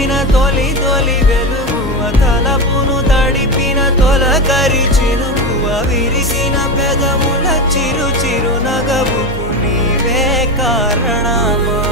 నింపిన తొలి తొలి వెలుగువ తలపును తడిపిన తొలకరి చినుకువ విరిసిన పెదముల చిరు చిరు నగవుకు నీవే కారణమా